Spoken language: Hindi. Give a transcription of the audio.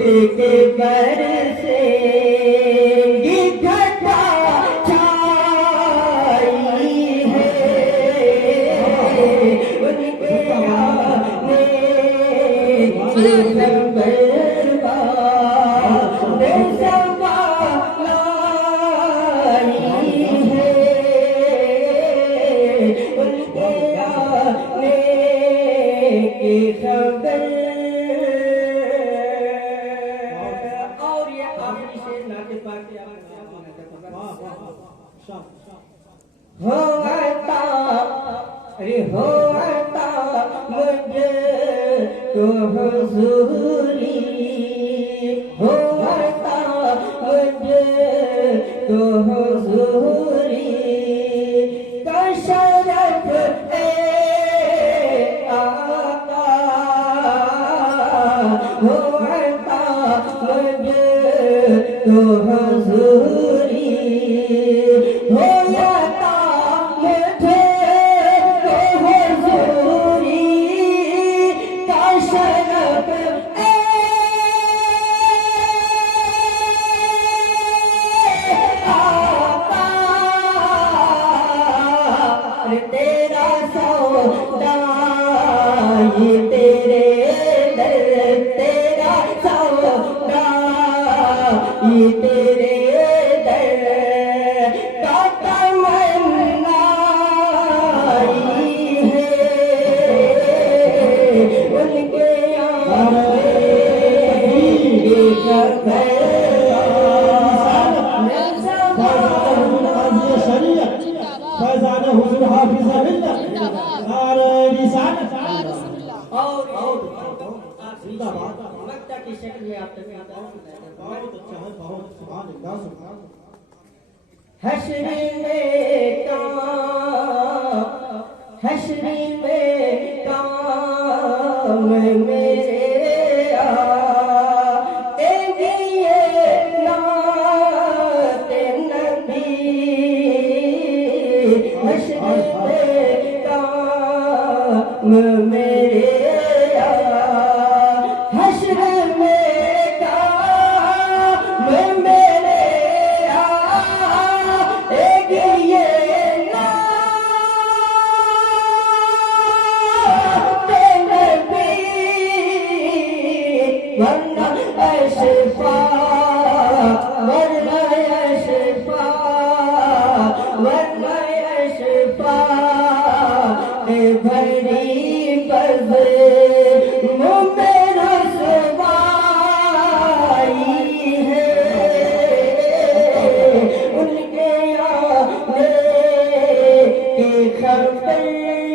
के बरसेंगी घटा छाई है उनके आने से नंबरवा सवालाई है उनके आने की खबर। होता अरे होता मुझे तो हुजूरी होता मुझे तो हुजूरी का शरफ है आका होता मुझे तो हुजूरी तेरा सौदा ये तेरे दर तेरा सौदा ये तेरे दर का तमन्नाई है उनके फैजान हुजूर हाफिज और रिसालत और जिंदाबाद मक्का की शक्ल में आप तक बहुत अच्छा है बहुत सुभान अल्लाह सुभान हश्री में काम मेरे आएंगे ये नाते नबी हश्र में काम मेरे हश्र में काम मेरे आएंगे ये नाते नबी वरना अशफा वरना अशफा वरना अशफा भरी बज़ में रसवाई है उनके आने की खबर